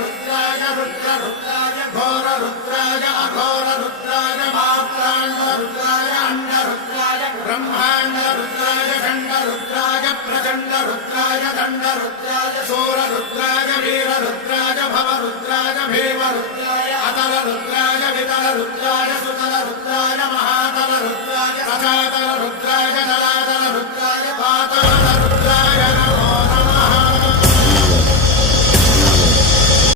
रुद्राय रुद्ररुद्राय घोररुद्राय अघोररुद्राय मात्राण्डरुद्राय अण्डरुद्राय ब्रह्माण्डरुद्राय खण्डरुद्राय प्रचण्डरुद्राय दण्डरुद्राय शूररुद्राय वीररुद्राय